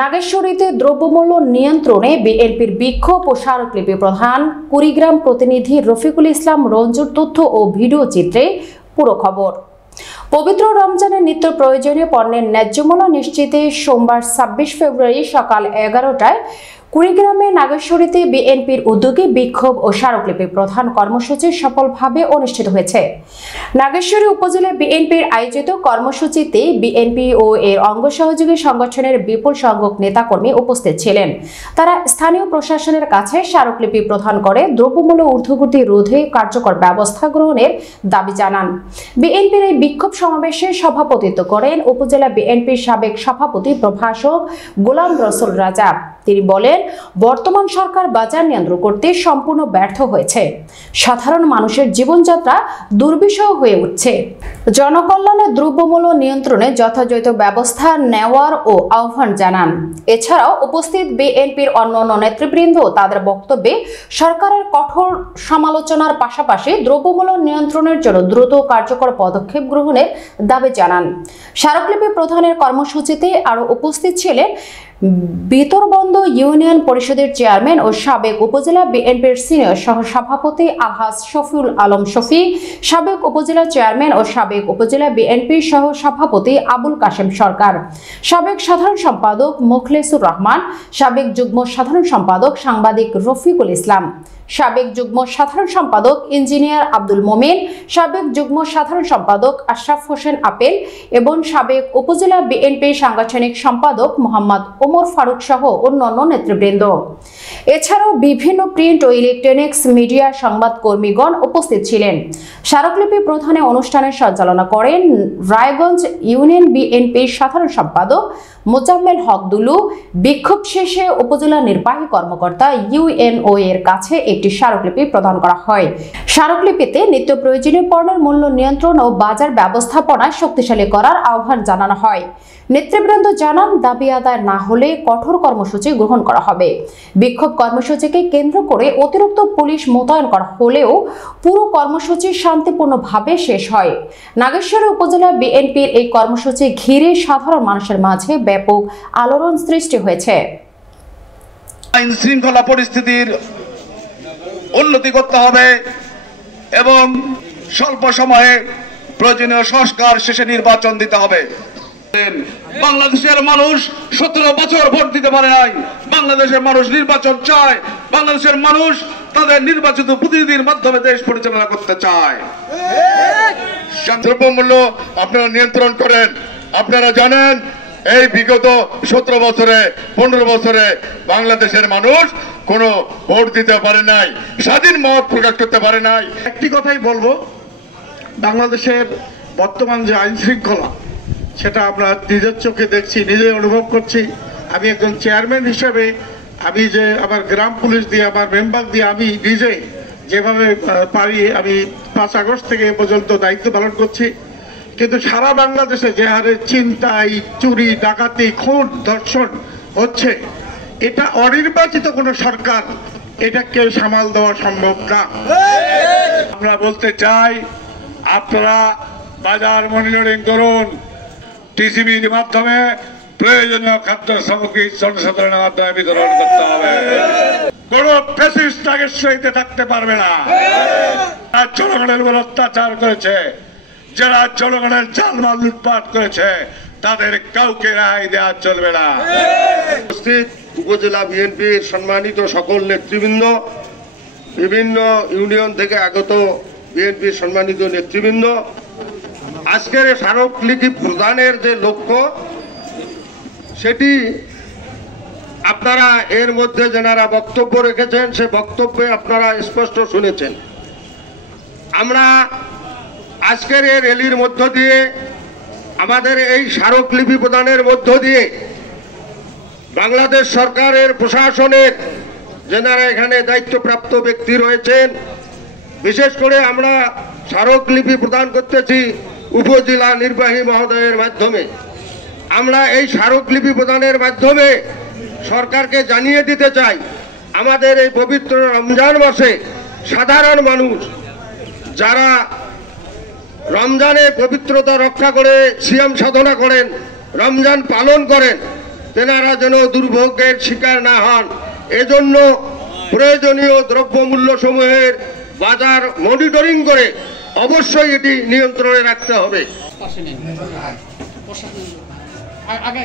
নাগেশ্বরীতে দ্রব্যমূল্য নিয়ন্ত্রণে বিএনপির বিক্ষোভ ও স্মারকলিপি প্রধান কুড়িগ্রাম প্রতিনিধি রফিকুল ইসলাম রঞ্জুর তথ্য ও ভিডিও চিত্রে পুরো খবর। পবিত্র রমজানের নিত্য প্রয়োজনীয় পণ্যের ন্যায্য মূল্য নিশ্চিতে সোমবার ২৬ ফেব্রুয়ারি সকাল ১১টায় কুড়িগ্রামে নাগেশ্বরীতে বিএনপির উদ্যোগে বিক্ষোভ ও স্মারকলিপি প্রধান কর্মসূচি সফলভাবে অনুষ্ঠিত হয়েছে। নাগেশ্বরী উপজেলা বিএনপির আয়োজিত কর্মসূচিতে বিএনপি ও এর অঙ্গ সহযোগী সংগঠনের বিপুল সংখ্যক নেতাকর্মী উপস্থিত ছিলেন। তারা স্থানীয় প্রশাসনের কাছে স্মারকলিপি প্রদান করে দ্রব্যমূল্য ঊর্ধ্বগতি রোধে কার্যকর ব্যবস্থা গ্রহণের দাবি জানান। বিএনপির এই বিক্ষোভ সমাবেশে সভাপতিত্ব করেন উপজেলা বিএনপির সাবেক সভাপতি প্রভাষক গোলাম রসুল রাজা। তিনি বলেন, বর্তমান সরকার বাজার নিয়ন্ত্রণ করতে সম্পূর্ণ ব্যর্থ হয়েছে। সাধারণ মানুষের জীবনযাত্রা দুর্বিষহ হয়ে উঠছে। জনকল্যাণে দ্রব্যমূল্য নিয়ন্ত্রণে যথাযথ ব্যবস্থা নেওয়ার ও আহ্বান জানান। এছাড়াও উপস্থিত বিএনপির অন্যান্য নেতৃবৃন্দ তাদের বক্তব্যে সরকারের কঠোর সমালোচনার পাশাপাশি দ্রব্যমূল্য নিয়ন্ত্রণের জন্য দ্রুত কার্যকর পদক্ষেপ গ্রহণের দাবি জানান। স্মারকলিপি প্রদানের কর্মসূচিতে আরও উপস্থিত ছিলেন ভিতরবন্দ ইউনিয়ন পরিষদের চেয়ারম্যান ও সাবেক উপজেলা বিএনপির সিনিয়র সহসভাপতি আলহাজ শফিউল আলম শফি, সাবেক উপজেলা চেয়ারম্যান ও সাবেক উপজেলা বিএনপির সহ সভাপতি আবুল কাশেম সরকার, সাবেক সাধারণ সম্পাদক মোখলেসুর রহমান, সাবেক যুগ্ম সাধারণ সম্পাদক সাংবাদিক রফিকুল ইসলাম, সাবেক যুগ্ম সাধারণ সম্পাদক ইঞ্জিনিয়ার আব্দুল মোমিন, সাবেক যুগ্ম সাধারণ সম্পাদক আশরাফ হোসেন আপেল এবং সাবেক উপজেলা বিএনপি সাংগঠনিক সম্পাদক মোহাম্মদ ওমর ফারুক সহ অন্যান্য নেতৃবৃন্দ। এছাড়াও বিভিন্ন প্রিন্ট ও ইলেকট্রনিক্স মিডিয়া সংবাদকর্মীগণ উপস্থিত ছিলেন। স্মারকলিপি প্রদানে অনুষ্ঠানের সঞ্চালনা করেন রায়গঞ্জ ইউনিয়ন বিএনপির সাধারণ সম্পাদক মোজাম্মেল হক দুলু। বিক্ষোভ শেষে উপজেলা নির্বাহী কর্মকর্তা ইউএনও এর কাছে একটি স্মারকলিপি প্রদান করা হয়। স্মারকলিপিতে নিত্য প্রয়োজনীয় পণ্যের মূল্য নিয়ন্ত্রণ ও বাজার ব্যবস্থাপনা শক্তিশালী করার আহ্বান জানানো হয়। নেতৃবৃন্দ জানান, দাবি আদায় না হলে কঠোর কর্মসূচি গ্রহণ করা হবে। বিক্ষোভ কর্মসূচিকে কেন্দ্র করে অতিরিক্ত পুলিশ মোতায়েন করা হলেও পুরো কর্মসূচি শান্তিপূর্ণভাবে শেষ হয়। নাগেশ্বরী উপজেলা বিএনপির এই কর্মসূচি ঘিরে সাধারণ মানুষের মাঝে ব্যাপক আলোড়ন সৃষ্টি হয়েছে। আইন শৃঙ্খলা পরিস্থিতির উন্নতি করতে হবে এবং স্বল্প সময়ে প্রয়োজনীয় সংস্কার শেষে নির্বাচন দিতে হবে। বাংলাদেশের মানুষ 17 বছর ভোট দিতে পারে নাই। বাংলাদেশের মানুষ নির্বাচন চায়। বাংলাদেশের মানুষ তাদের নির্বাচিত প্রতিনিধির মাধ্যমে দেশ পরিচালনা করতে চায়। দ্রব্যমূল্য আপনারা নিয়ন্ত্রণ করেন। আপনারা জানেন এই বিগত 17 বছরে 15 বছরে বাংলাদেশের মানুষ কোনো ভোট দিতে পারে নাই, স্বাধীন মত প্রকাশ করতে পারে নাই। একটি কথাই বলবো, বাংলাদেশের বর্তমান যে আইন শৃঙ্খলা সেটা আমরা নিজের চোখে দেখছি, নিজে অনুভব করছি। আমি একজন চেয়ারম্যান হিসেবে আমি যে আমার গ্রাম পুলিশ দিয়ে আমার মেম্বার দিয়ে আমি নিজে যেভাবে পারি আমি 5 আগস্ট থেকে এ পর্যন্ত দায়িত্ব পালন করছি। কিন্তু সারা বাংলাদেশে যে হারে ছিনতাই, চুরি, ডাকাতি, খুন, ধর্ষণ হচ্ছে, এটা অনির্বাচিত কোনো সরকার এটাকে সামাল দেওয়া সম্ভব না। আমরা বলতে চাই, আপনারা বাজার মনিটরিং করুন। টিসিবির মাধ্যমে প্রয়োজনীয় খাদ্য সামগ্রী জনসাধারণের মাধ্যমে বিতরণ করতে হবে। কোন ফ্যাসিস্ট নাগেশ্বরীতে থাকতে পারবে না। জনগণের উপর অত্যাচার করেছে, যারা জনগণের জানমাল লুটপাট করেছে, তাদের কাউকে রেহাই দেওয়া চলবে না। উপস্থিত উপজেলা বিএনপির সম্মানিত সকল নেতৃবৃন্দ, বিভিন্ন ইউনিয়ন থেকে আগত বিএনপির সম্মানিত নেতৃবৃন্দ, আজকের স্মারকলিপি প্রদানের যে লক্ষ্য সেটি আপনারা এর মধ্যে যারা বক্তব্য রেখেছেন সে বক্তব্যে আপনারা স্পষ্ট শুনেছেন। আমরা আজকের এই র্যালির মধ্য দিয়ে, আমাদের এই স্মারকলিপি প্রদানের মধ্য দিয়ে বাংলাদেশ সরকারের প্রশাসনের যারা এখানে দায়িত্বপ্রাপ্ত ব্যক্তি রয়েছেন, বিশেষ করে আমরা স্মারকলিপি প্রদান করতেছি উপজেলা নির্বাহী মহোদয়ের মাধ্যমে। আমরা এই স্মারকলিপি প্রদানের মাধ্যমে সরকারকে জানিয়ে দিতে চাই, আমাদের এই পবিত্র রমজান মাসে সাধারণ মানুষ যারা রমজানের পবিত্রতা রক্ষা করে সিয়াম সাধনা করেন, রমজান পালন করেন, তেনারা যেন দুর্ভোগের শিকার না হন। এজন্য প্রয়োজনীয় দ্রব্যমূল্য সমূহের বাজার মনিটরিং করে অবশ্যই এটি নিয়ন্ত্রণে রাখতে হবে। আগে